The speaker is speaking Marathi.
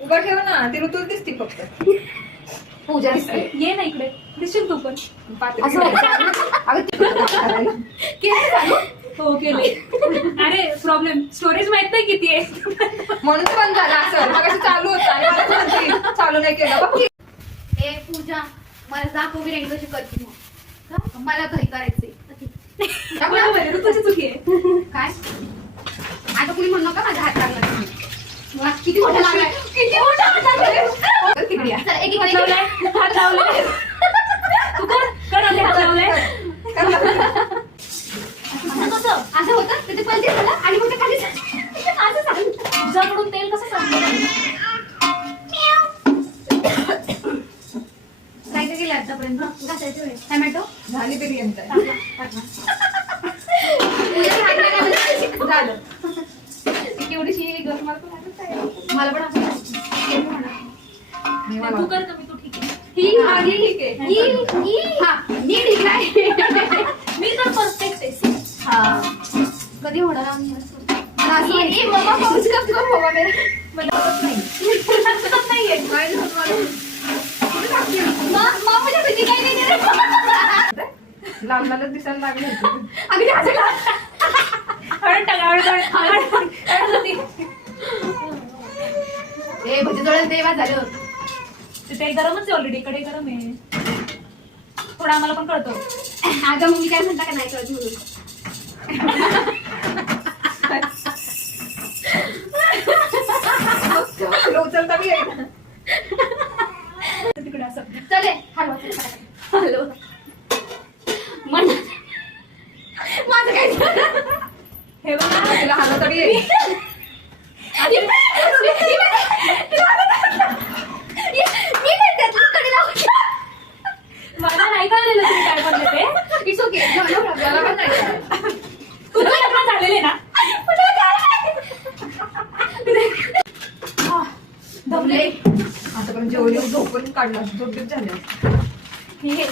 उभा ठेव ना, ती ऋतू दिसती फक्त. पूजा दिसते. ये ना इकडे, दिसशील तू पण. असं अगं केलं चालू. हो केले. अरे प्रॉब्लेम स्टोरेज माहित नाही किती आहे. म्हणून बंद झाला असं. मग असं चालू होतं आणि मला म्हणते, चालू नाही केलं बघ. ए पूजा मला दाखव मी रेडी कशी करते मग. मला घरी करायचंय. तुझी चुकी आहे. काय आता कुणी म्हणू नका माझा हात लागला. किती मोठा लागलाय, किती मोठा हात लागलाय. तिकडे या. चला, हात एकीकडे लावलाय, हात लावलाय. तू कर आपले हात लावलाय. असं होतं तिथे पलटी झालं आणि मग ते खाली असं झालं. तुझ्याकडून तेल कसं सांगलं? काय काय केलं आतापर्यंत घासायचं वेळ. टमॅटो झाली बिर्याणी तर. झालं. केवढीशी गरम मला पण आठवत आहे. मला पण असं तू कर कमी, तू ठीक आहे. ही माझी ठीक आहे. हा मी ठीक आहे. मी तर परफेक्ट आहे. हा कधी होणार आम्ही मम्मा पाऊस कप कप बाबा मला नाहीये. माझ्या भीती काही नाही रे. लांबलाच दिसायला लागले होते. अगदी असं का? हळद टाक, हळद होती. ए भजी जळेल तेव्हा झालं. ते गरमच आहे ऑलरेडी, इकडे गरम आहे. थोडं आम्हाला पण कळतो. आता मम्मी काय म्हणता का नाही कळत म्हणून. उचलता बी येईल. तिकडे असं चले हॅलो हॅलो म्हण माझं काय हे बघा. तिला हात तरी येईल. मला नाही कळलेलं तुम्ही काय बोलले ते. It's okay. त्याला पण नाही. तुझं लग्न झालेले ना. दमले. आता पण जेवढे झोपून काढला झोपेत झाले. हे